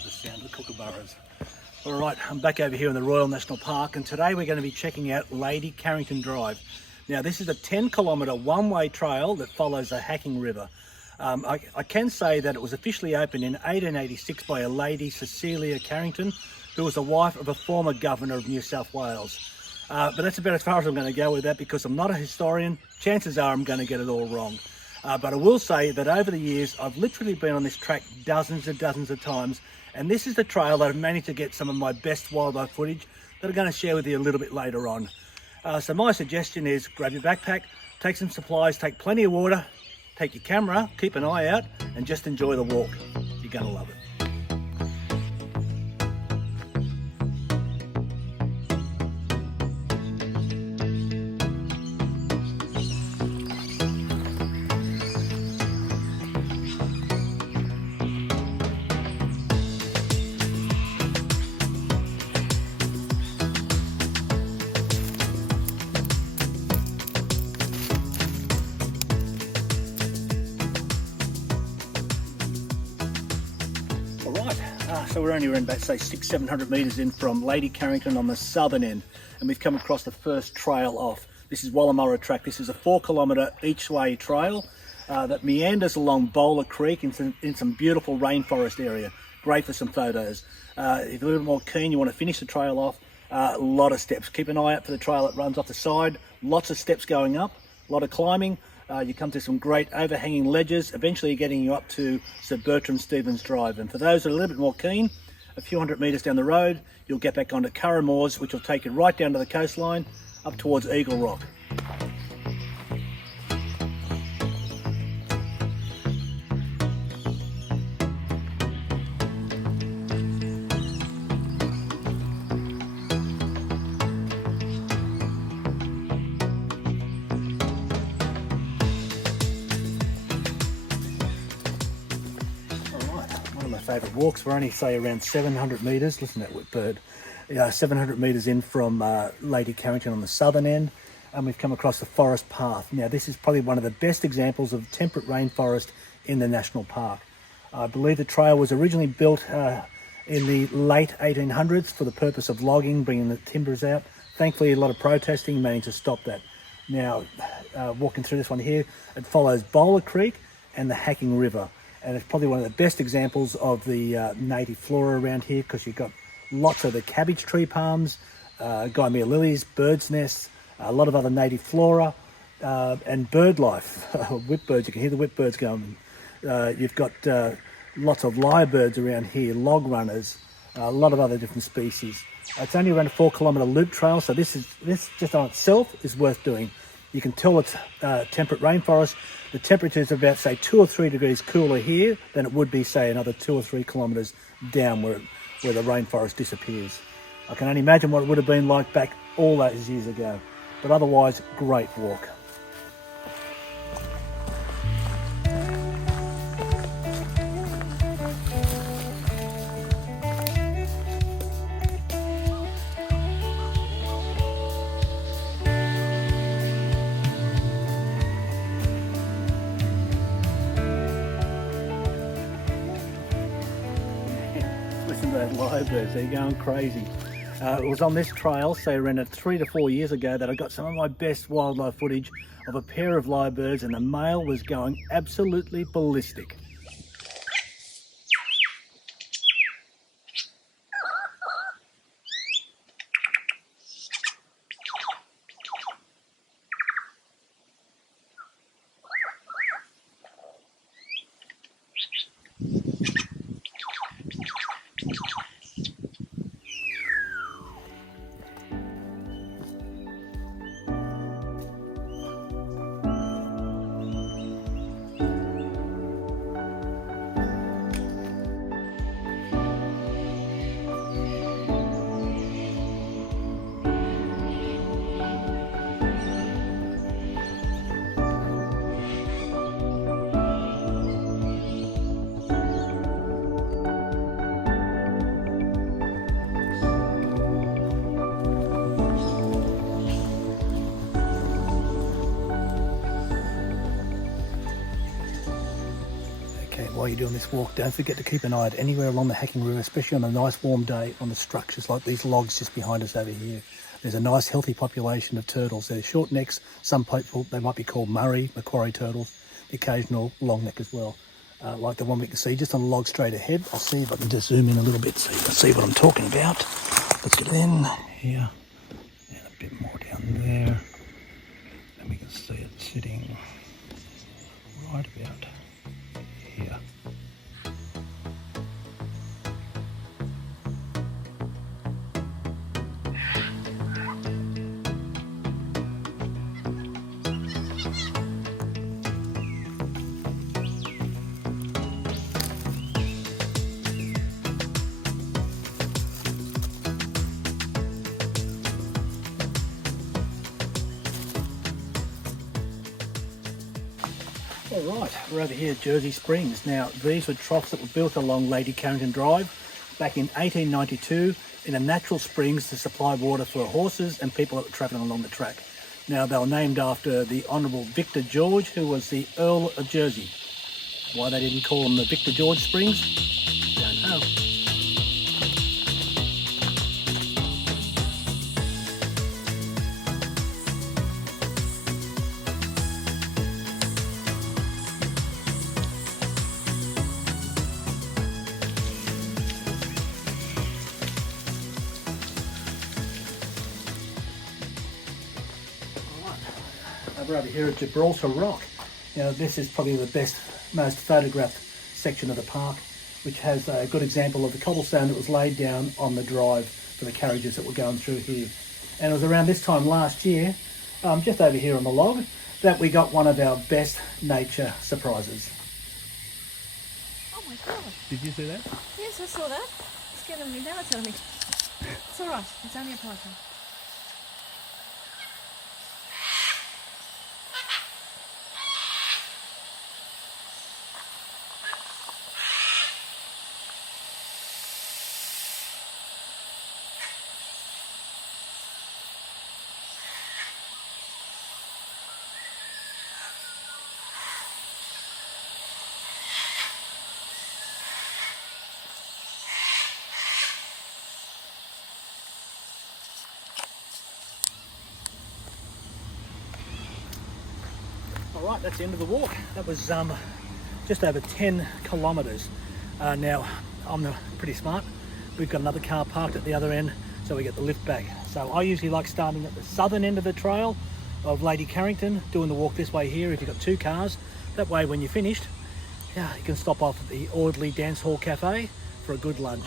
love the sound of the kookaburras. All right, I'm back over here in the Royal National Park, and today we're going to be checking out Lady Carrington Drive. Now, this is a 10-kilometre one-way trail that follows the Hacking River. I can say that it was officially opened in 1886 by a lady, Cecilia Carrington, who was the wife of a former governor of New South Wales. But that's about as far as I'm going to go with that, because I'm not a historian. Chances are I'm going to get it all wrong. But I will say that over the years, I've literally been on this track dozens and dozens of times, and this is the trail that I've managed to get some of my best wildlife footage that I'm going to share with you a little bit later on. So my suggestion is grab your backpack, take some supplies, take plenty of water, take your camera, keep an eye out, and just enjoy the walk. You're going to love it. So we're only around about, say, 600-700 metres in from Lady Carrington on the southern end, and we've come across the first trail off. This is Wallamurra Track. This is a 4-kilometre each-way trail that meanders along Bowler Creek in some beautiful rainforest area. Great for some photos. If you're a little more keen, you want to finish the trail off, a lot of steps. Keep an eye out for the trail that runs off the side. Lots of steps going up, a lot of climbing. You come to some great overhanging ledges, eventually getting you up to Sir Bertram Stevens Drive. And for those that are a little bit more keen, a few hundred metres down the road, you'll get back onto Curra Moors, which will take you right down to the coastline, up towards Eagle Rock. Favourite walks. We're only, say, around 700 metres. Listen to that whip bird. 700 metres in from Lady Carrington on the southern end, and we've come across the forest path. Now, this is probably one of the best examples of temperate rainforest in the national park. I believe the trail was originally built in the late 1800s for the purpose of logging, bringing the timbers out. Thankfully, a lot of protesting managed to stop that. Now, walking through this one here, it follows Bowler Creek and the Hacking River. And it's probably one of the best examples of the native flora around here, because you've got lots of the cabbage tree palms, Gymea lilies, bird's nests, a lot of other native flora, and bird life. Whipbirds, you can hear the whipbirds going. You've got lots of lyrebirds around here, log runners, a lot of other different species. It's only around a 4-kilometre loop trail, so this just on itself is worth doing. You can tell it's temperate rainforest. The temperature is about, say, 2 or 3 degrees cooler here than it would be, say, another 2 or 3 kilometres down where the rainforest disappears. I can only imagine what it would have been like back all those years ago. But otherwise, great walk. Listen to those lyrebirds, they're going crazy. It was on this trail, say around 3 to 4 years ago, that I got some of my best wildlife footage of a pair of lyrebirds, and the male was going absolutely ballistic. while you're doing this walk, don't forget to keep an eye out anywhere along the Hacking River, especially on a nice warm day, on the structures like these logs just behind us over here. There's a nice healthy population of turtles. They're short necks, some people, they might be called Macquarie turtles, the occasional long neck as well. Like the one we can see just on a log straight ahead. I'll see if I can just zoom in a little bit so you can see what I'm talking about. Let's get in here and a bit more down there. And we can see it sitting right about here. All right, we're over here at Jersey Springs. Now, these were troughs that were built along Lady Carrington Drive back in 1892 in a natural springs to supply water for horses and people that were travelling along the track. Now, they were named after the Honourable Victor George, who was the Earl of Jersey. Why they didn't call them the Victor George Springs, don't know. We're over here at Gibraltar Rock. Now this is probably the best, most photographed section of the park, which has a good example of the cobblestone that was laid down on the drive for the carriages that were going through here. And it was around this time last year, just over here on the log, that we got one of our best nature surprises. Oh my God. Did you see that? Yes, I saw that. It's getting me now, tell me. It's alright, it's only a python. All right, that's the end of the walk. That was just over 10 kilometres. Now, I'm pretty smart. We've got another car parked at the other end, so we get the lift back. So I usually like starting at the southern end of the trail of Lady Carrington, doing the walk this way here if you've got two cars. That way, when you're finished, yeah, you can stop off at the Audley Dance Hall Cafe for a good lunch.